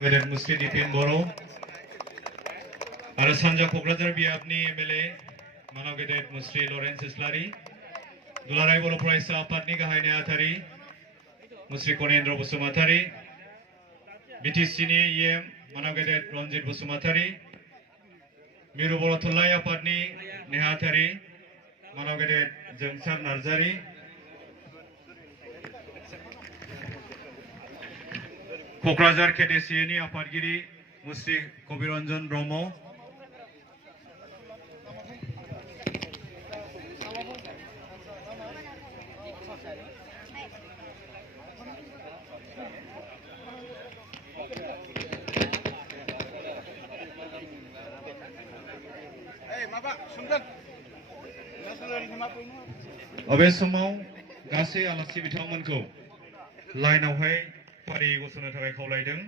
गेदेर मुस्रि दिपिन बर' आरो सानजा क'क्राझार बियाबनि एमएलए मानाव गेदेर मुस्रि लरेन्स इस्लारि दुलाराय बर' फरायसा आफादनि गाहाय नेहाथारि मुस्रि कनेन्द्र बसुमतारी बिटिसिनि इएम मानाव गेदेर रन्जित बसुमतारी मिरु बर' थुनलाइ आफादनि नेहाथारि मानाव गेदेर जोंसार नार्जारि क'क्राझार केडिसिनि आफादगिरि मुस्रि कबिरन्जन ब्रह्म बे समाव गासै आलासि बिथांमोनखौ लाइनआवहाय फारियै गसंनो थाखाय खावलायदों।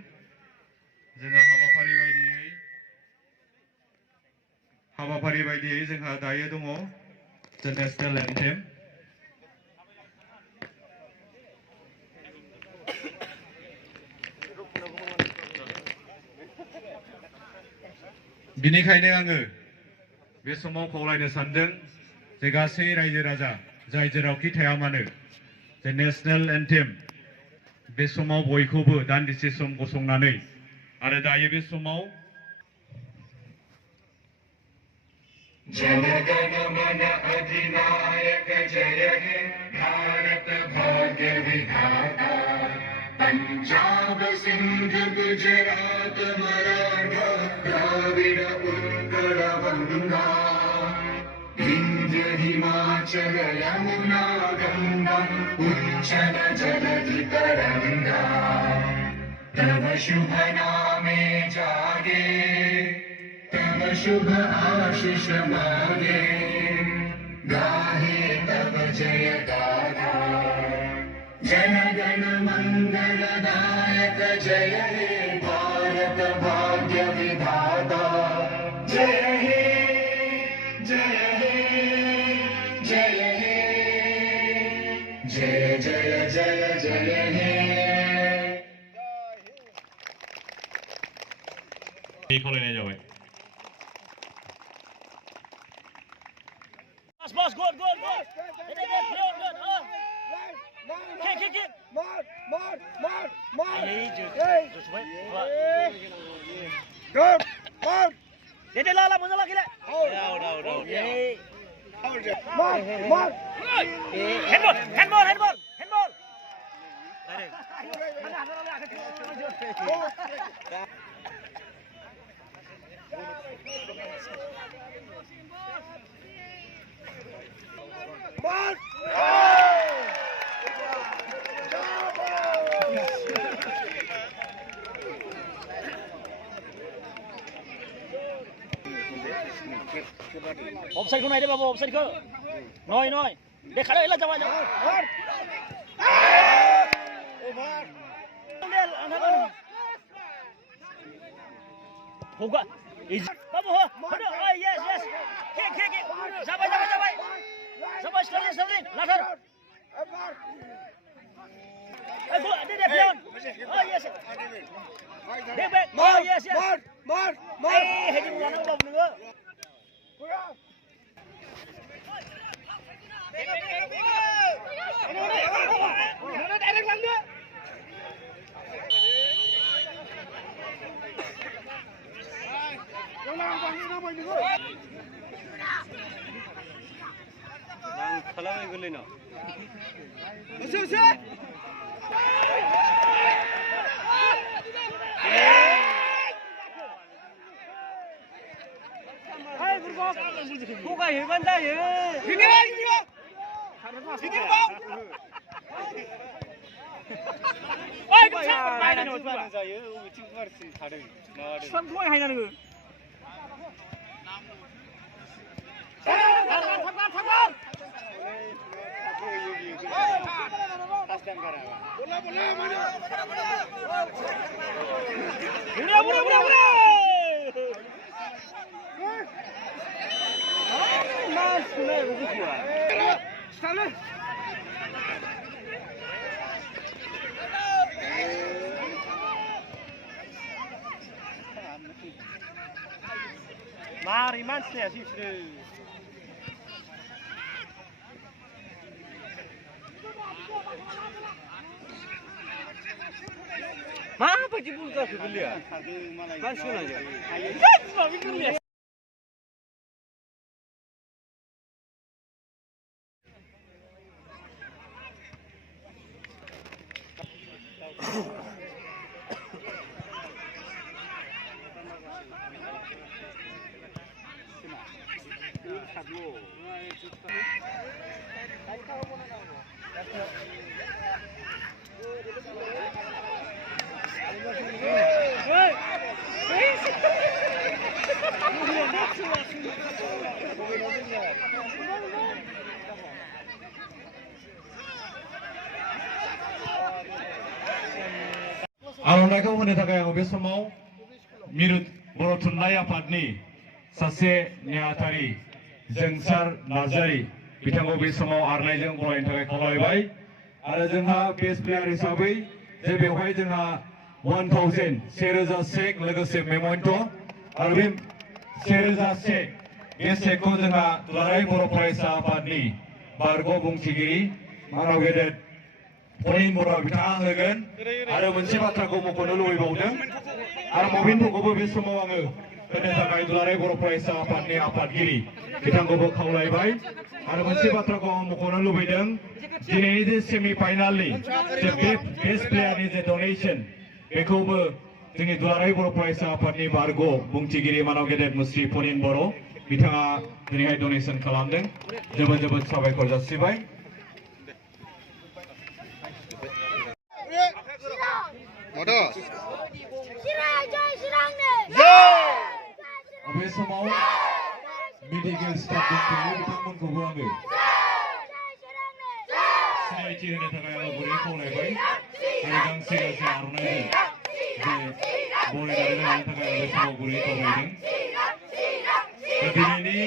जोंहा हाबाफारि बायदियै जोंहा दायो दङ the national anthem। बिनिखायनो आङो बे समाव खावलायनो सानदों जे गासै रायजो राजा जाय जेरावखि थाया मानो जे नेशनेल एन्थेम बे समाव बयखौबो दान्दिसे सम गसंनानै आरो दायो बे समाव जन गण मन अधिनायक जय हे भारत भाग्य विधाता पंजाब सिंध गुजरात मराठा द्राविड़ उत्कल गंगा विंध्य हिमाचल यमुना गंगा उच्चल जलधि तरंगा तव शुभ नामे जागे तव शुभ आशीष मागे गाहे तव जय गाथा जन गण मंगलदायक जय हे भारत भाग्य विधाता जय हे जय हे जय हे जय जय जय जय हे खावलायनाय जाबाय। Boss, good. Kick. Mark. Good. Dede lala, mundur lagi le. Mark. Handball. Mark! Offside ko na ide babo, offside ko. Noy. Dekha ila jawa. Over. Hoga. Babu ho. Yes. Kick. Jabai. Sabar, Sterling. Latar. Dia pion. Oh yes. Dia back. Oh yes. Mark. Hedi bulan apa bener? Mana direct lang dia. Yang lang panggil nama ini go. Yang kalah yang gol ini. Usir. Hai bergok. Buka ya banda ya. Sini. Sini bang. Oi kecil. Main itu apa? Saya ucing versi ada. Sampai hai nana. Sabar. Bola mana? Bola. Mas, sudah begitu. Sekali. 말이 많으네 실수를. apa jemput ke beliau? Langsung aja. Ayo. आर'नाइखौ होनो थाखाय आं बे समाव मिरु बर' थुनलाइ आफादनि सासे नेहाथारि जोंसार नार्जारी बिथांखौ बे समाव आर'नाइजों बरायनो थाखाय खावलायबाय आरो जोंहा बेस्ट प्लेयार हिसाबै जे बेवहाय जोंहा 1000 लोगोसे मेम'न्ट' आरो बे 1001 बे चेकखौ जोंहा दुलाराय बर' फरायसा आफादनि बारग' बुंथिगिरि मानाव गेदेर पनिन बर' बिथाङा होगोन आरो मोनसे बाथ्राखौ मख'नो लुबैबावदों आरो ममेन्टखौबो बे समाव आङो होनो थाखाय दुलाराय बर' फरायसा आफादनि आफादगिरि बिथांखौबो खावलायबाय आरो मोनसे बाथ्राखौ आं मख'नो लुबैदों दिनैनि जे सेमि फाइनालनि जे बेस्ट प्लेयारनि जे डनेसन बेखौबो जोंनि दुलाराय बर' फरायसा आफादनि बारग' बुंथिगिरि मानाव गेदेर मुस्रि पनिन बर' बिथाङा दिनैहाय डनेसन खालामदों जोबोद जोबोद साबायखर जासिबाय बे समाव मेडिकेल स्टाफ दंफैयो बिथांमोनखौबो आङो सिनायथि होनो थाखाय आङो गुरै खावलायबाय आरो गांसे गांसे आर'नाइजों जे बरायनानै लानो थाखाय आं बे समाव गुरै खावलायदों दिनैनि